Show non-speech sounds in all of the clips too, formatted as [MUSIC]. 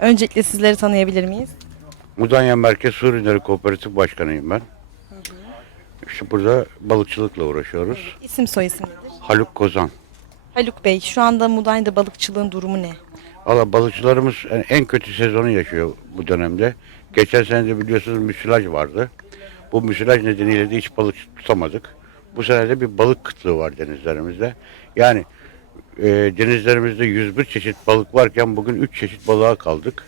Öncelikle sizleri tanıyabilir miyiz? Mudanya Merkez Su Ürünleri Kooperatif Başkanıyım ben. İşte burada balıkçılıkla uğraşıyoruz. İsim soyisim nedir? Haluk Kozan. Haluk Bey, şu anda Mudanya'da balıkçılığın durumu ne? Valla balıkçılarımız en- en kötü sezonu yaşıyor bu dönemde. Geçen sene de biliyorsunuz müsilaj vardı. Bu müsilaj nedeniyle de hiç balık tutamadık. Bu sene de bir balık kıtlığı var denizlerimizde. Yani e, denizlerimizde 101 çeşit balık varken bugün 3 çeşit balığa kaldık.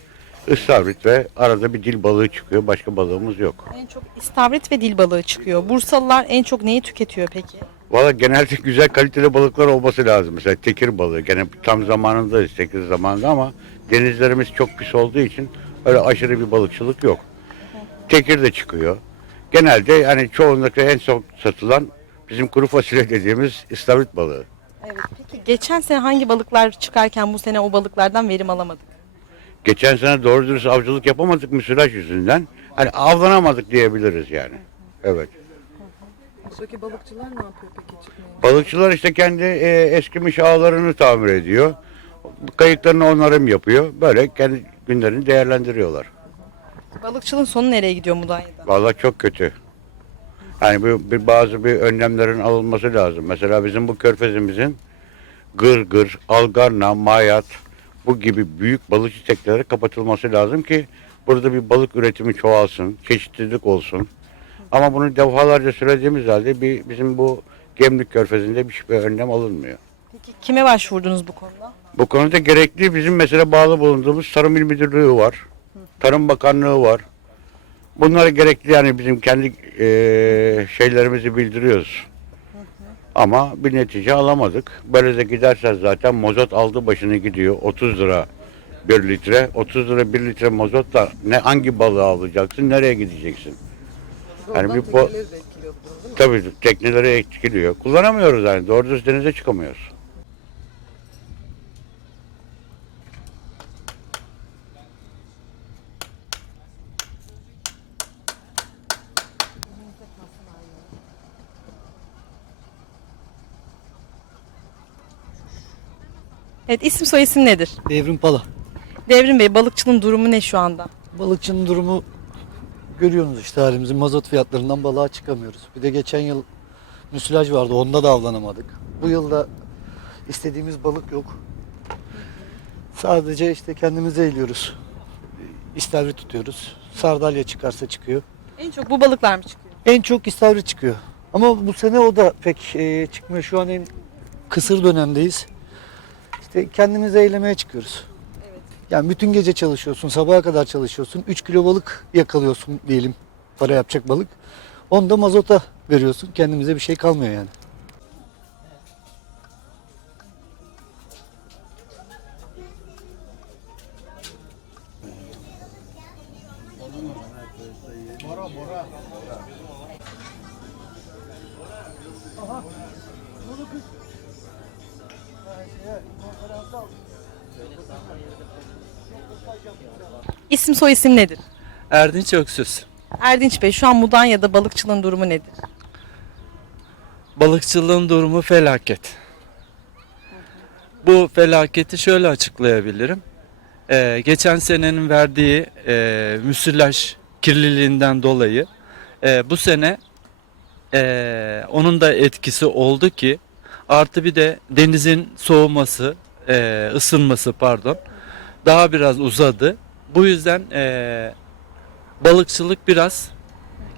Istavrit ve arada bir dil balığı çıkıyor. Başka balığımız yok. En çok istavrit ve dil balığı çıkıyor. Bursalılar en çok neyi tüketiyor peki? Valla genelde [LAUGHS] güzel kaliteli balıklar olması lazım. Mesela tekir balığı gene tam zamanındayız tekir zamanında ama denizlerimiz çok pis olduğu için öyle aşırı bir balıkçılık yok. Tekir de çıkıyor. Genelde yani çoğunlukla en çok satılan bizim kuru fasulye dediğimiz istavrit balığı. Evet. Peki geçen sene hangi balıklar çıkarken bu sene o balıklardan verim alamadık? Geçen sene doğru dürüst avcılık yapamadık müsilaj yüzünden. Hani avlanamadık diyebiliriz yani. Evet. Buradaki balıkçılar ne yapıyor peki çıkmayınca? Balıkçılar işte kendi e, eskimiş ağlarını tamir ediyor. Kayıklarını onarım yapıyor. Böyle kendi günlerini değerlendiriyorlar. Balıkçılığın sonu nereye gidiyor Mudanya'da? Vallahi çok kötü. Yani bir, bir bazı bir önlemlerin alınması lazım. Mesela bizim bu körfezimizin gırgır, algarna, mayat bu gibi büyük balıkçı tekneleri kapatılması lazım ki burada bir balık üretimi çoğalsın, çeşitlilik olsun. Ama bunu defalarca söylediğimiz halde bir, bizim bu Gemlik Körfezi'nde bir, bir önlem alınmıyor. Peki kime başvurdunuz bu konuda? Bu konuda gerekli bizim mesela bağlı bulunduğumuz Tarım İl Müdürlüğü var. Tarım Bakanlığı var. Bunlara gerekli yani bizim kendi eee, şeylerimizi bildiriyoruz. Ama bir netice alamadık. Böyle de gidersen zaten mozot aldı başını gidiyor. 30 lira bir litre. 30 lira bir litre mozotla ne hangi balığı alacaksın, nereye gideceksin? Yani bir mi? Tabii tekneleri etkiliyor. Kullanamıyoruz yani. Doğru düz denize çıkamıyoruz. Evet isim soyisim nedir? Devrim Pala. Devrim Bey balıkçılığın durumu ne şu anda? Balıkçının durumu görüyorsunuz işte halimizi. Mazot fiyatlarından balığa çıkamıyoruz. Bir de geçen yıl müsilaj vardı. Onda da avlanamadık. Bu yılda istediğimiz balık yok. Sadece işte kendimize eğiliyoruz. İstavrit tutuyoruz. Sardalya çıkarsa çıkıyor. En çok bu balıklar mı çıkıyor? En çok istavrit çıkıyor. Ama bu sene o da pek e, çıkmıyor. Şu an en kısır dönemdeyiz. İşte kendimize eylemeye çıkıyoruz. Yani bütün gece çalışıyorsun, sabaha kadar çalışıyorsun. 3 kilo balık yakalıyorsun diyelim. Para yapacak balık. Onu da mazota veriyorsun. Kendimize bir şey kalmıyor yani. İsim soyisim nedir? Erdinç Öksüz. Erdinç Bey şu an Mudanya'da balıkçılığın durumu nedir? Balıkçılığın durumu felaket. Bu felaketi şöyle açıklayabilirim. Ee, geçen senenin verdiği e, müsilaj kirliliğinden dolayı e, bu sene e, onun da etkisi oldu ki artı bir de denizin soğuması, e, ısınması pardon daha biraz uzadı. Bu yüzden e, balıkçılık biraz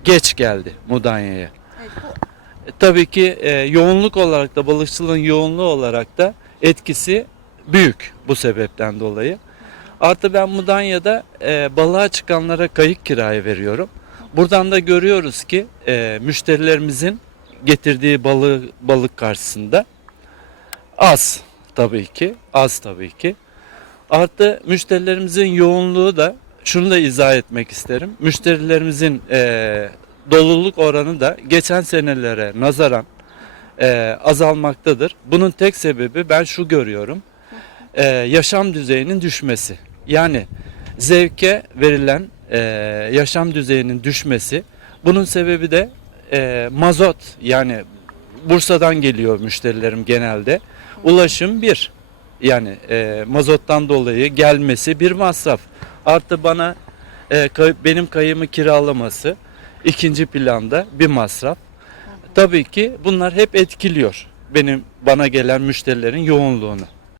geç geldi Mudanya'ya. E, Tabii ki e, yoğunluk olarak da balıkçılığın yoğunluğu olarak da etkisi büyük bu sebepten dolayı. Artı ben Mudanya'da e, balığa çıkanlara kayık kiraya veriyorum. Buradan da görüyoruz ki e, müşterilerimizin getirdiği balığı balık karşısında az tabii ki az tabii ki. Artı müşterilerimizin yoğunluğu da şunu da izah etmek isterim. Müşterilerimizin e, doluluk oranı da geçen senelere nazaran e, azalmaktadır. Bunun tek sebebi ben şu görüyorum. E, yaşam düzeyinin düşmesi. Yani zevke verilen e, yaşam düzeyinin düşmesi. Bunun sebebi de e, mazot yani Bursa'dan geliyor müşterilerim genelde. Ulaşım bir. Yani e, mazottan dolayı gelmesi bir masraf. Artı bana e, kay- benim kayımı kiralaması ikinci planda bir masraf. Tabii ki bunlar hep etkiliyor benim bana gelen müşterilerin yoğunluğunu.